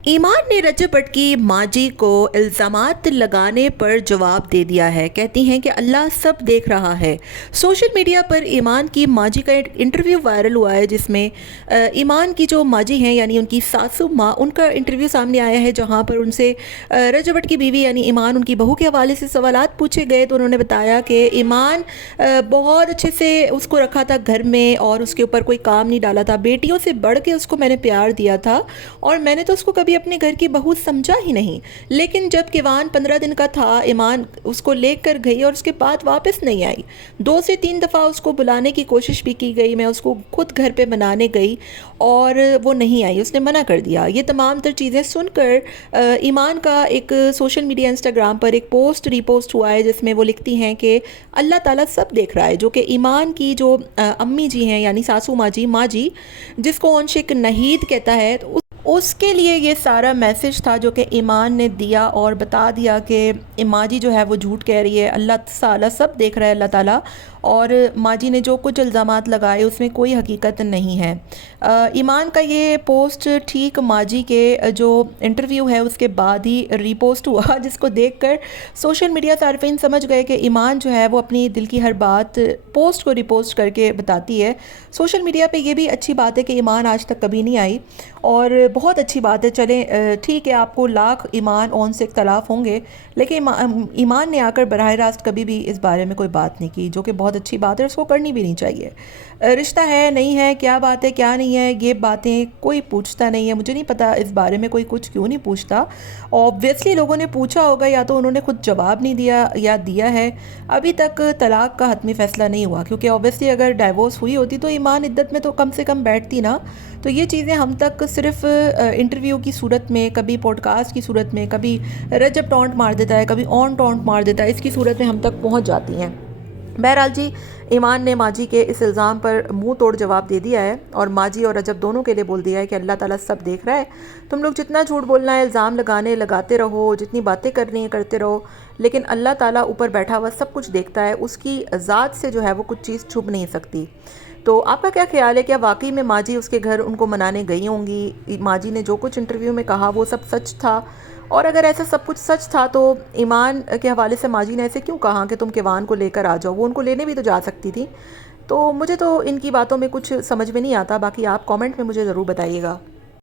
ईमान ने रजब भट्ट की माजी को इल्ज़ामात लगाने पर जवाब दे दिया है। कहती हैं कि अल्लाह सब देख रहा है। सोशल मीडिया पर ईमान की माजी का एक इंटरव्यू वायरल हुआ है, जिसमें ईमान की जो माजी हैं यानी उनकी सासू माँ, उनका इंटरव्यू सामने आया है, जहाँ पर उनसे रजब भट्ट की बीवी यानी ईमान, उनकी बहू के हवाले से सवालात पूछे गए। तो उन्होंने बताया कि ईमान बहुत अच्छे से उसको रखा था घर में और उसके ऊपर कोई काम नहीं डाला था। बेटियों से बढ़ के उसको मैंने प्यार दिया था और मैंने तो उसको कभी अपने घर की बहू समझा ही नहीं। लेकिन जब किवान 15 दिन का था, ईमान उसको लेकर गई और उसके बाद वापस नहीं आई। 2 से 3 दफ़ा उसको बुलाने की कोशिश भी की गई। मैं उसको खुद घर पे मनाने गई और वो नहीं आई, उसने मना कर दिया। ये तमाम तर चीज़ें सुनकर ईमान का एक सोशल मीडिया इंस्टाग्राम पर एक पोस्ट रीपोस्ट हुआ है, जिसमें वो लिखती हैं कि अल्लाह ताला सब देख रहा है। जो कि ईमान की जो अम्मी जी हैं यानी सासू माँ जी, जिसको अंशिक नहीद कहता है, तो उसके लिए ये सारा मैसेज था जो कि ईमान ने दिया और बता दिया कि माँ जी जो है वो झूठ कह रही है, अल्लाह ताला सब देख रहा है अल्लाह ताला, और माँ जी ने जो कुछ इल्ज़ामात लगाए उसमें कोई हकीकत नहीं है। ईमान का ये पोस्ट ठीक माँ जी के जो इंटरव्यू है उसके बाद ही रीपोस्ट हुआ, जिसको देखकर सोशल मीडिया सार्फिन समझ गए कि ईमान जो है वो अपनी दिल की हर बात पोस्ट को रिपोस्ट करके बताती है। सोशल मीडिया पे ये भी अच्छी बात है कि ईमान आज तक कभी नहीं आई और बहुत अच्छी बात है। चलें ठीक है, आपको लाख ईमान ऑन से इख्तलाफ होंगे, लेकिन ईमान ने आकर बराह रास्त कभी भी इस बारे में कोई बात नहीं की, जो कि बहुत अच्छी बात है, उसको करनी भी नहीं चाहिए। रिश्ता है नहीं है, क्या बात है क्या नहीं है, ये बातें कोई पूछता नहीं है। मुझे नहीं पता इस बारे में कोई कुछ क्यों नहीं पूछता। ऑब्वियसली लोगों ने पूछा होगा, या तो उन्होंने खुद जवाब नहीं दिया या दिया है। अभी तक तलाक का हतमी फ़ैसला नहीं हुआ, क्योंकि ऑब्वियसली अगर डाइवोर्स हुई होती तो ईमान इद्दत में तो कम से कम बैठती ना। तो ये चीज़ें हम तक सिर्फ इंटरव्यू की सूरत में, कभी पॉडकास्ट की सूरत में, कभी रजब टॉन्ट मार देता है, कभी ऑन टॉन्ट मार देता है, इसकी सूरत में हम तक पहुंच जाती हैं। बहरहाल जी, ईमान ने माजी के इस इल्ज़ाम पर मुंह तोड़ जवाब दे दिया है और माजी और रजब दोनों के लिए बोल दिया है कि अल्लाह ताला सब देख रहा है। तुम लोग जितना झूठ बोलना है, इल्ज़ाम लगाते रहो, जितनी बातें करनी है करते रहो, लेकिन अल्लाह ताला ऊपर बैठा हुआ सब कुछ देखता है। उसकी ज़ात से जो है वो कुछ चीज़ छुप नहीं सकती। तो आपका क्या ख्याल है, क्या वाकई में माजी उसके घर उनको मनाने गई होंगी? माजी ने जो कुछ इंटरव्यू में कहा वो सब सच था? और अगर ऐसा सब कुछ सच था तो ईमान के हवाले से माजी ने ऐसे क्यों कहा कि तुम किवान को लेकर आ जाओ? वो उनको लेने भी तो जा सकती थी। तो मुझे तो इनकी बातों में कुछ समझ में नहीं आता। बाकी आप कमेंट में मुझे ज़रूर बताइएगा।